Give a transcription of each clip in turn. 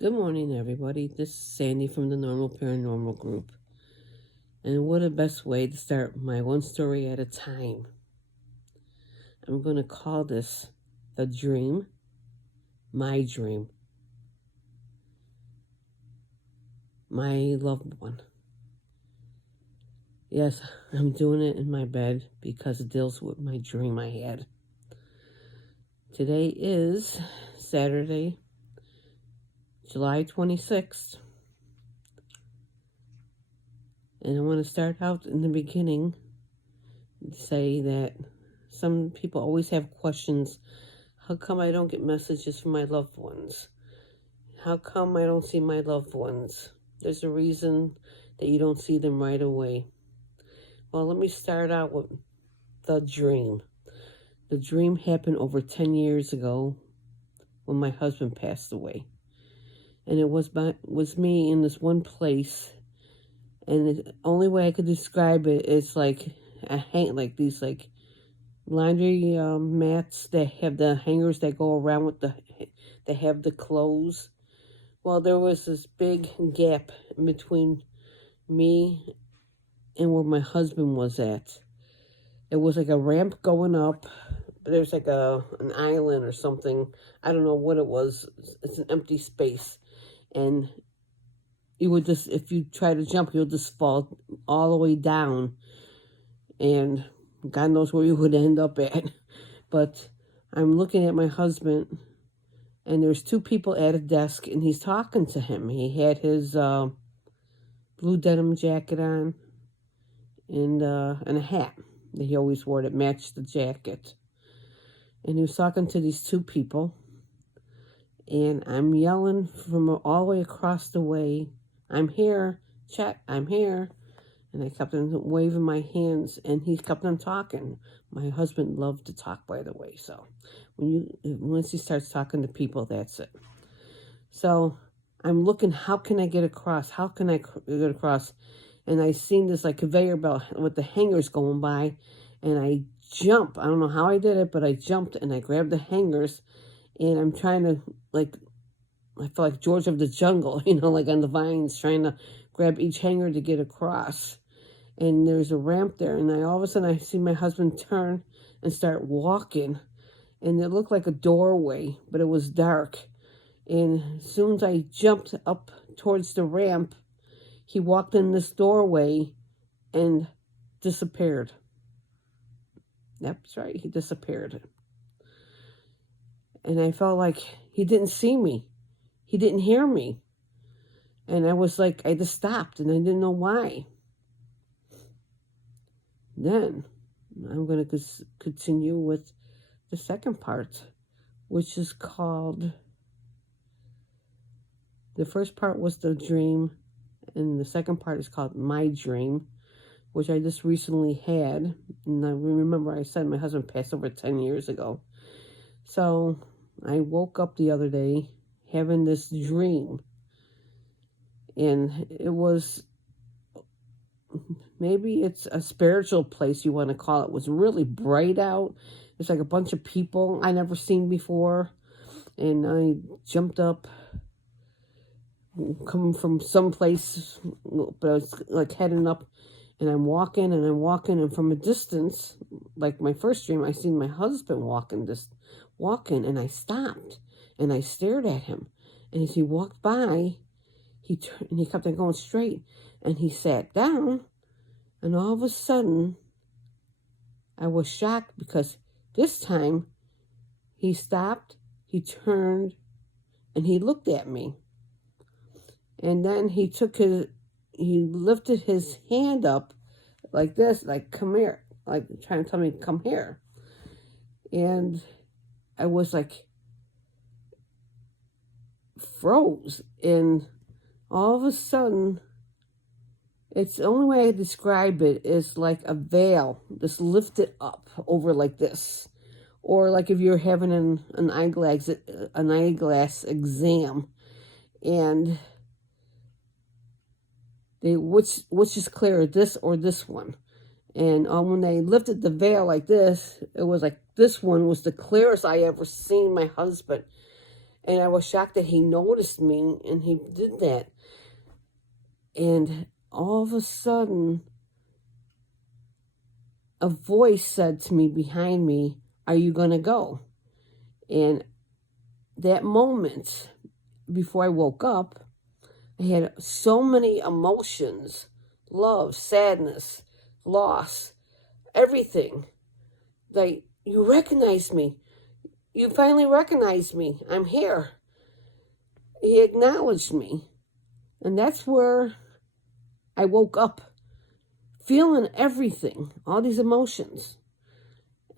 Good morning, everybody. This is Sandy from the Normal Paranormal Group. And what a best way to start my one story at a time. I'm going to call this The Dream, My Dream, My Loved One. Yes, I'm doing it in my bed because it deals with my dream I had. Today is Saturday, July 26th. And I want to start out in the beginning and say that some people always have questions. How come I don't get messages from my loved ones? How come I don't see my loved ones? There's a reason that you don't see them right away. Well, let me start out with the dream. The dream happened over 10 years ago when my husband passed away. And it was me in this one place. And the only way I could describe it is like these laundry mats that have the hangers that go around with that have the clothes. Well, there was this big gap in between me and where my husband was at. It was like a ramp going up. There's like an island or something. I don't know what it was. It's an empty space. And you would just, if you try to jump, you'll just fall all the way down. And God knows where you would end up at. But I'm looking at my husband, and there's two people at a desk, and he's talking to him. He had his blue denim jacket on and a hat that he always wore that matched the jacket. And he was talking to these two people, and I'm yelling from all the way across the way, "I'm here, Chet, I'm here." And I kept on waving my hands, and he kept on talking. My husband loved to talk, by the way. So once he starts talking to people, that's it. So I'm looking, how can I get across? How can I get across? And I seen this like conveyor belt with the hangers going by, and I jump. I don't know how I did it, but I jumped and I grabbed the hangers, and I'm trying to I feel like George of the Jungle, like on the vines, trying to grab each hanger to get across. And there's a ramp there, and all of a sudden I see my husband turn and start walking, and it looked like a doorway, but it was dark. And as soon as I jumped up towards the ramp, he walked in this doorway and disappeared. That's right, he disappeared. And I felt like he didn't see me. He didn't hear me. And I was like, I just stopped, and I didn't know why. Then I'm going to continue with the second part, which is called, the first part was the dream, and the second part is called My Dream, which I just recently had. And I remember I said my husband passed over 10 years ago. So I woke up the other day having this dream, and it was, maybe it's a spiritual place you want to call it. It was really bright out. It's like a bunch of people I never seen before. And I jumped up, coming from someplace, but I was like heading up, and I'm walking, and from a distance, like my first dream, I seen my husband walking, and I stopped, and I stared at him. And as he walked by, he turned, and he kept on going straight, and he sat down. And all of a sudden, I was shocked because this time he stopped, he turned, and he looked at me. And then he lifted his hand up like this, like, "Come here," like trying to tell me, "Come here." And I was like, froze. And all of a sudden, it's the only way I describe it is like a veil just lifted up over like this. Or like if you're having an eyeglass exam, and which is clearer, this or this one. And when they lifted the veil like this, it was like this one was the clearest I ever seen my husband. And I was shocked that he noticed me and he did that. And all of a sudden, a voice said to me behind me, "Are you going to go?" And that moment, before I woke up, I had so many emotions, love, sadness, loss, everything. Like, you recognize me. You finally recognized me. I'm here. He acknowledged me. And that's where I woke up, feeling everything, all these emotions.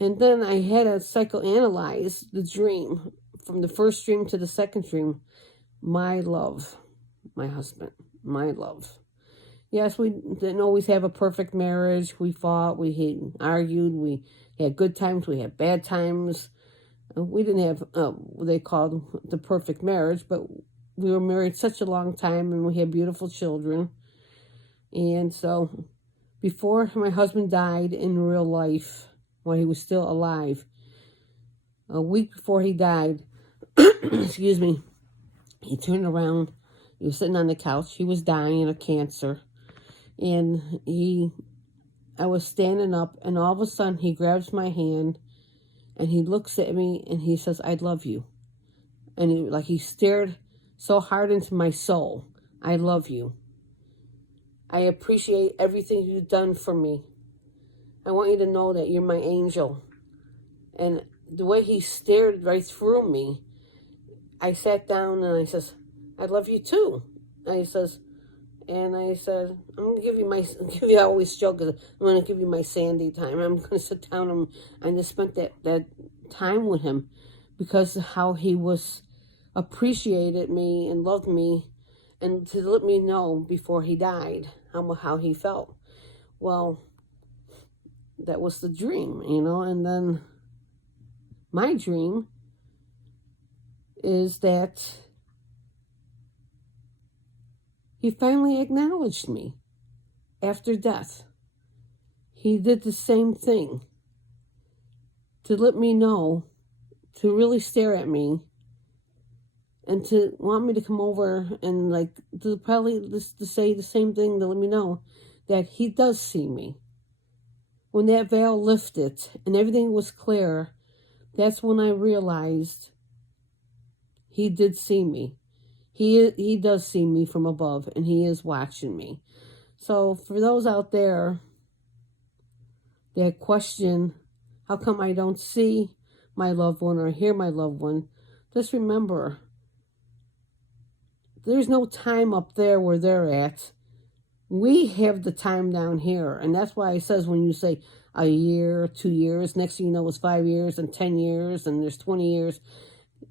And then I had to psychoanalyze the dream, from the first dream to the second dream. My love, my husband, my love. Yes, we didn't always have a perfect marriage. We fought, we argued, we had good times, we had bad times. We didn't have what they called the perfect marriage, but we were married such a long time and we had beautiful children. And so before my husband died in real life, when he was still alive, a week before he died, excuse me, he turned around. He was sitting on the couch. He was dying of cancer. And I was standing up, and all of a sudden he grabs my hand and he looks at me and he says, "I love you." And he stared so hard into my soul. "I love you. I appreciate everything you've done for me. I want you to know that you're my angel." And the way he stared right through me, I sat down and I says, "I love you too." And I said, "I'm going to give you," I always joke, I'm going to give you my Sandy time. I'm going to sit down and just spent that time with him, because of how he was appreciated me and loved me, and to let me know before he died how he felt. Well, that was the dream, and then my dream is that he finally acknowledged me after death. He did the same thing to let me know, to really stare at me, and to want me to come over and to probably just to say the same thing, to let me know that he does see me. When that veil lifted and everything was clear, that's when I realized he did see me. He does see me from above, and he is watching me. So for those out there that question, how come I don't see my loved one or hear my loved one, just remember, there's no time up there where they're at. We have the time down here. And that's why it says, when you say a year, 2 years, next thing you know it's 5 years and 10 years and there's 20 years.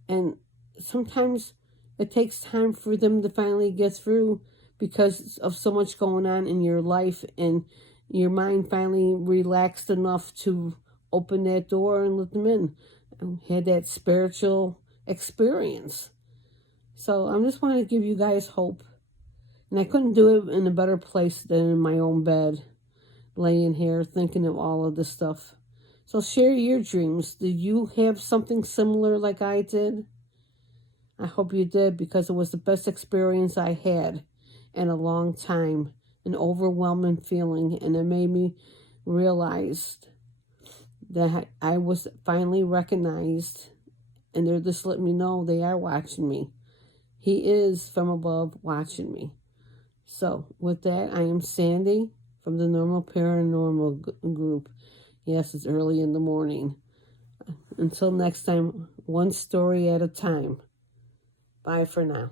And sometimes it takes time for them to finally get through, because of so much going on in your life, and your mind finally relaxed enough to open that door and let them in, and had that spiritual experience. So I just want to give you guys hope. And I couldn't do it in a better place than in my own bed, laying here thinking of all of this stuff. So share your dreams. Did you have something similar like I did? I hope you did, because it was the best experience I had in a long time. An overwhelming feeling, and it made me realize that I was finally recognized, and they're just letting me know they are watching me. He is from above watching me. So with that, I am Sandy from the Normal Paranormal Group. Yes, it's early in the morning. Until next time, one story at a time. Bye for now.